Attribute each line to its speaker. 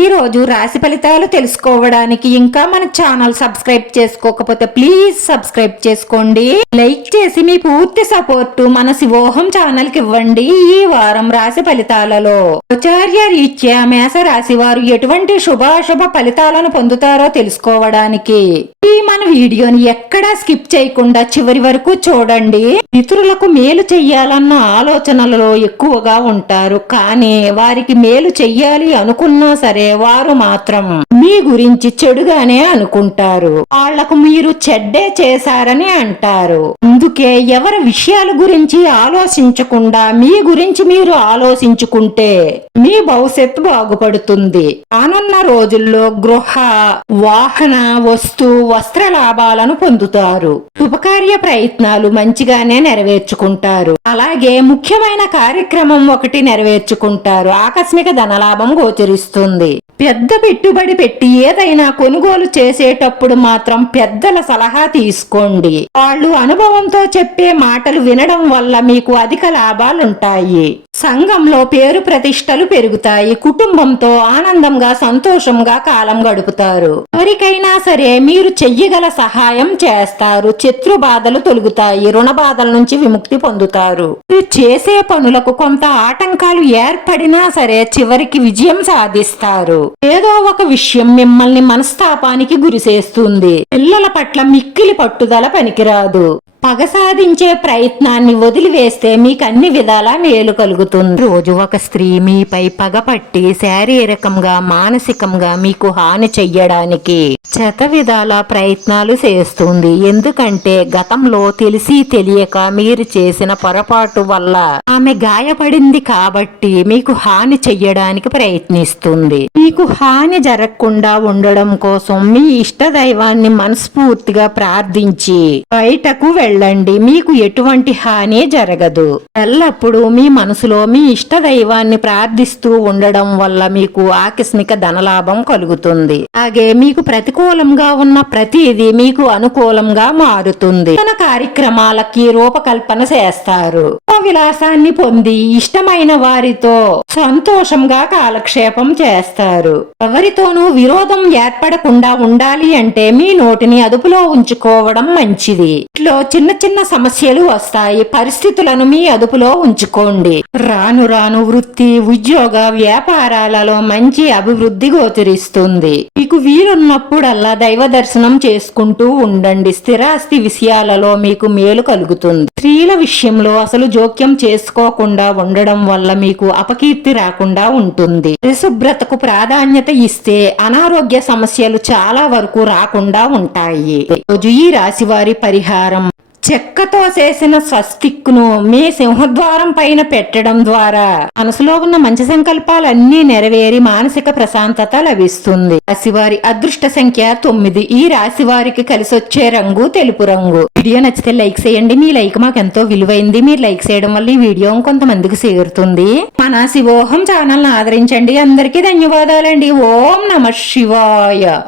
Speaker 1: ఈ రోజు రాశి ఫలితాలు తెలుసుకోవడానికి ఇంకా మన ఛానల్ సబ్స్క్రైబ్ చేసుకోకపోతే ప్లీజ్ సబ్స్క్రైబ్ చేసుకోండి. లైక్ చేసి మీ పూర్తి సపోర్ట్ మన శివోహం ఛానల్కి ఇవ్వండి ఈ వారం రాశి ఫలితాలలో. ఆచార్య రీత్యా మేష రాశి వారు ఎటువంటి శుభాశుభ ఫలితాలను పొందుతారో తెలుసుకోవడానికి. ఈ మన వీడియోని ఎక్కడా స్కిప్ చేయకుండా చివరి వరకు చూడండి. ఇతరులకు మేలు చెయ్యాలన్న ఆలోచనలలో ఎక్కువగా ఉంటారు. కానీ వారికి మేలు చెయ్యాలి అనుకున్నా సరే వారు మాత్రం మీ గురించి చెడుగానే అనుకుంటారు. వాళ్ళకు మీరు చెడ్డే చేశారని అంటారు. అందుకే ఎవరి విషయాల గురించి ఆలోచించకుండా మీ గురించి మీరు ఆలోచించుకుంటే మీ భవిష్యత్తు బాగుపడుతుంది. రానున్న రోజుల్లో గృహ వాహన వస్తు వస్త్ర లాభాలను పొందుతారు. శుభకార్య ప్రయత్నాలు మంచిగానే నెరవేర్చుకుంటారు. అలాగే ముఖ్యమైన కార్యక్రమం ఒకటి నెరవేర్చుకుంటారు. ఆకస్మిక ధనలాభం గోచరిస్తుంది. పెద్ద పెట్టుబడి పెట్టి ఏదైనా కొనుగోలు చేసేటప్పుడు మాత్రం పెద్దల సలహా తీసుకోండి. వాళ్ళు అనుభవంతో చెప్పే మాటలు వినడం వల్ల మీకు అధిక లాభాలుంటాయి. సంఘంలో పేరు ప్రతిష్టలు పెరుగుతాయి. కుటుంబంతో ఆనందంగా సంతోషంగా కాలం గడుపుతారు. ఎవరికైనా సరే మీరు చెయ్యగల సహాయం చేస్తారు. శత్రు బాధలు తొలుగుతాయి. రుణ బాధల నుంచి విముక్తి పొందుతారు. మీరు చేసే పనులకు కొంత ఆటంకాలు ఏర్పడినా సరే చివరికి విజయం సాధిస్తారు. ఏదో ఒక విషయం మిమ్మల్ని మనస్తాపానికి గురిచేస్తుంది పిల్లల పట్ల మిక్కిలి పట్టుదల పనికిరాదు. పగ సాధించే ప్రయత్నాన్ని వదిలివేస్తే మీకు అన్ని విధాలా మేలు కలుగుతుంది. రోజు ఒక స్త్రీ మీపై పగపట్టి శారీరకంగా మానసికంగా మీకు హాని చెయ్యడానికి చెత విధాల ప్రయత్నాలు చేస్తుంది. ఎందుకంటే గతంలో తెలిసి తెలియక మీరు చేసిన పొరపాటు వల్ల ఆమె గాయపడింది కాబట్టి మీకు హాని చెయ్యడానికి ప్రయత్నిస్తుంది. మీకు హాని జరగకుండా ఉండడం కోసం మీ ఇష్ట దైవాన్ని మనస్ఫూర్తిగా ప్రార్థించి బయటకు వెళ్ళండి. మీకు ఎటువంటి హాని జరగదు. ఎల్లప్పుడూ మీ మనసులో మీ ఇష్ట దైవాన్ని ప్రార్థిస్తూ ఉండడం వల్ల మీకు ఆకస్మిక ధనలాభం కలుగుతుంది. అలాగే మీకు ప్రతికూలంగా ఉన్న ప్రతిదీ మీకు అనుకూలంగా మారుతుంది. తన కార్యక్రమాలకి రూపకల్పన చేస్తారు. విలాసాన్ని పొంది ఇష్టమైన వారితో సంతోషంగా కాలక్షేపం చేస్తారు. ఎవరితోనూ విరోధం ఏర్పడకుండా ఉండాలి అంటే మీ నోటిని అదుపులో ఉంచుకోవడం మంచిది. ఇట్లో చిన్న చిన్న సమస్యలు వస్తాయి. పరిస్థితులను మీ అదుపులో ఉంచుకోండి. రాను రాను వృత్తి ఉద్యోగ వ్యాపారాలలో మంచి అభివృద్ధి గోచరిస్తుంది. మీకు వీలున్నప్పుడల్లా దైవ దర్శనం చేసుకుంటూ ఉండండి. స్థిరాస్తి విషయాలలో మీకు మేలు కలుగుతుంది. విషయంలో అసలు జోక్యం చేసుకోకుండా ఉండడం వల్ల మీకు అపకీర్తి రాకుండా ఉంటుంది. పరిశుభ్రతకు ప్రాధాన్యత ఇస్తే అనారోగ్య సమస్యలు చాలా వరకు రాకుండా ఉంటాయి. రోజు ఈ రాశి వారి పరిహారం చెక్కతో చేసిన స్వస్తిక్ను మీ సింహద్వారం పైన పెట్టడం ద్వారా మనసులో ఉన్న మంచి సంకల్పాలన్నీ నెరవేరి మానసిక ప్రశాంతత లభిస్తుంది. రాశివారి అదృష్ట సంఖ్య తొమ్మిది. ఈ రాశి వారికి కలిసొచ్చే రంగు తెలుపు రంగు. వీడియో నచ్చితే లైక్ చేయండి. మీ లైక్ మాకు ఎంతో విలువైంది. మీరు లైక్ చేయడం వల్ల ఈ వీడియో కొంతమందికి చేరుతుంది. మన శివోహం ఛానల్ ఆదరించండి. అందరికీ ధన్యవాదాలండి. ఓం నమ శివాయ.